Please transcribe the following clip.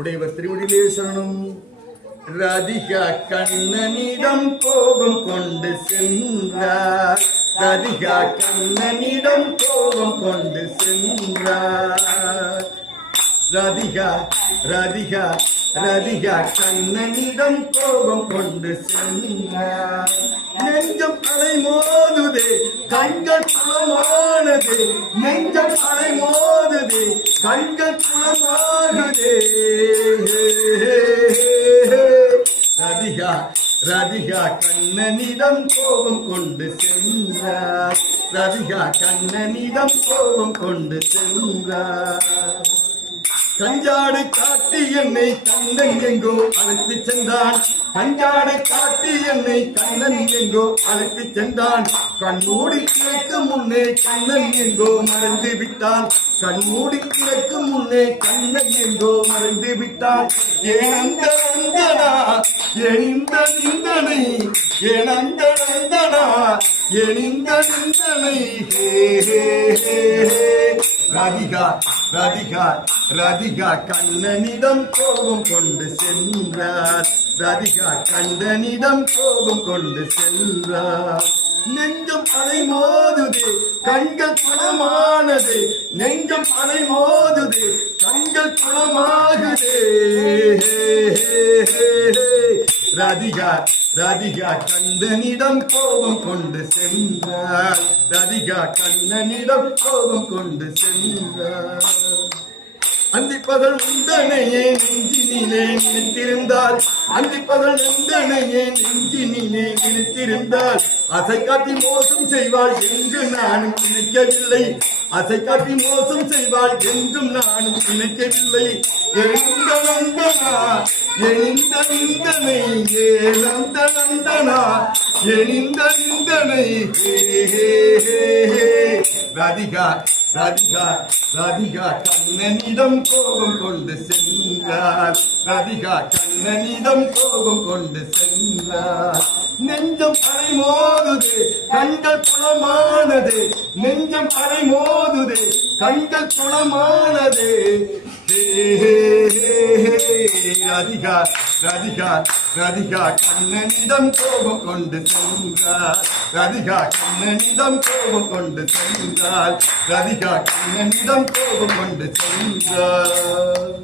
உடையவர் திருவடியிலே சரணம். ராதிகா கண்ணனிடம் கோபம் கொண்டு சென்றார். ராதிகா கண்ணனிடம் கோபம் கொண்டு சென்றார். ராதிகா ராதிகா ராதிகா கண்ணனிடம் கோபம் கொண்டு சென்றார். நெஞ்சம் அலை மோதுதே, கண்கள் குளமானது. நெஞ்சம் அலை மோதுதே, கண்கள் குளமாகுதே. ராதிகா ராதிகா கண்ணனிடம் கோபம் கொண்டு சென்றார். ராதிகா கண்ணனிடம் கோபம் கொண்டு சென்றார். கஞ்சாடு காட்டி என்னை கண்ணன் எங்கோ அழைத்து சென்றான். கஞ்சாடு காட்டி என்னை கண்ணன் எங்கோ அழைத்து சென்றான். கண்மூடி கிழக்கு முன்னே கண்ணன் எங்கோ மறைந்து விட்டான். கண்மூடி கிழக்கு முன்னே கண்ணன் எங்கோ மறைந்து விட்டான். ஏனந்த நந்தனா எனிந்த நிந்தனை, ஏனந்த நந்தனா எனிந்த நிந்தனை. ராதிகா ராதிகா ராதிகா கண்ணனிடம் கோபம் கொண்டு சென்றார். ராதிகா கண்ணனிடம் கோபம் கொண்டு சென்றார். நெஞ்சம் அலை மோதுது, கண்கள் குளமானது. நெஞ்சம் அலை மோதுது, கண்கள் குளமாகுது. ராதிகா ராதிகா கண்ணனிடம் கோபம் கொண்டு சென்றார். ராதிகா கண்ணனிடம் கோபம் கொண்டு சென்றார். அந்திப்பகல் உந்தனையே நெஞ்சினிலே நினைத்திருந்தால், அந்திப்பகல் உந்தனையே நெஞ்சினிலே நினைத்திருந்தால், அசை காட்டி மோசம் செய்வாள் என்று நானும் நினைக்கவில்லை. அசை காட்டி மோசம் செய்வாள் என்றும் நானும் நினைக்கவில்லை. எழுந்த நந்தனா எனிந்த நிந்தனை, ஏனந்த நந்தனா எனிந்த நிந்தனை. ராதிகா ராதிகா ராதிகா கண்ணனிடம் கோபம் கொண்டு சென்றார். ராதிகா கண்ணனிடம் கோபம் கொண்டு சென்றார். நெஞ்சம் அலை மோதுது, கண்கள் குளமானது. நெஞ்சம் அலை மோதுது, கண்கள் குளமானது. ராதிகா ராதிகா ராதிகா கண்ணனிடம் கோபம் கொண்டு சென்றார். ராதிகா கண்ணனிடம் கோபம் கொண்டு சென்றார். ராதிகா கண்ணனிடம் கோபம் கொண்டு சென்றார்.